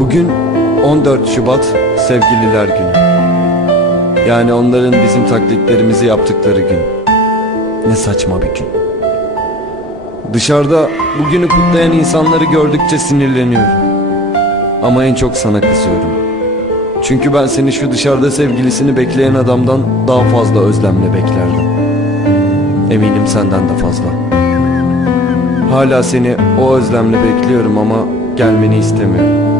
Bugün 14 Şubat Sevgililer Günü. Yani onların bizim taklitlerimizi yaptıkları gün. Ne saçma bir gün. Dışarıda bugünü kutlayan insanları gördükçe sinirleniyorum. Ama en çok sana kızıyorum. Çünkü ben seni şu dışarıda sevgilisini bekleyen adamdan daha fazla özlemle beklerdim. Eminim senden de fazla. Hala seni o özlemle bekliyorum ama gelmeni istemiyorum.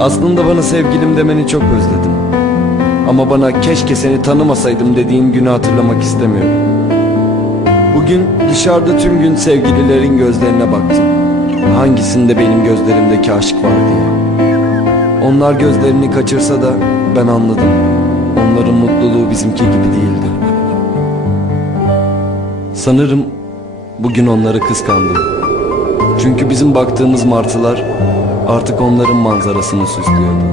Aslında bana sevgilim demeni çok özledim. Ama bana keşke seni tanımasaydım dediğin günü hatırlamak istemiyorum. Bugün dışarıda tüm gün sevgililerin gözlerine baktım. Hangisinde benim gözlerimdeki aşk var diye. Onlar gözlerini kaçırsa da ben anladım. Onların mutluluğu bizimki gibi değildi. Sanırım bugün onları kıskandım. Çünkü bizim baktığımız martılar artık onların manzarasını süslüyordu.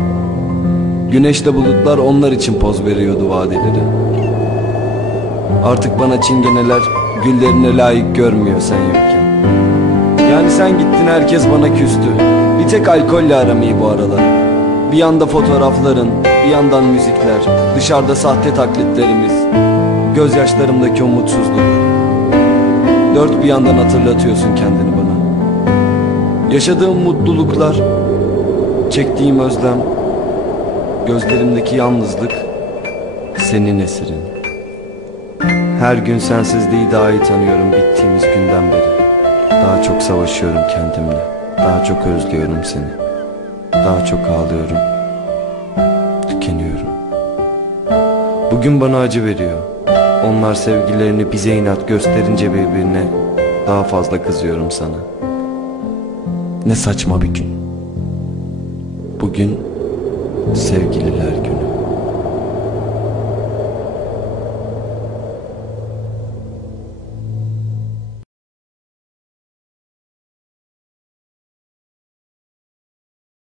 Güneşle bulutlar onlar için poz veriyordu vadeleri. Artık bana çingeneler güllerine layık görmüyor sen yokken. Yani sen gittin herkes bana küstü. Bir tek alkolle aram iyi bu aralar. Bir yanda fotoğrafların, bir yandan müzikler, dışarıda sahte taklitlerimiz, gözyaşlarımdaki umutsuzluk. Dört bir yandan hatırlatıyorsun kendini bana. Yaşadığım mutluluklar, çektiğim özlem, gözlerimdeki yalnızlık senin esirin. Her gün sensizliği daha iyi tanıyorum bittiğimiz günden beri. Daha çok savaşıyorum kendimle. Daha çok özlüyorum seni. Daha çok ağlıyorum. Tükeniyorum. Bugün bana acı veriyor. Onlar sevgilerini bize inat gösterince birbirine daha fazla kızıyorum sana. Ne saçma bir gün. Bugün sevgililer günü.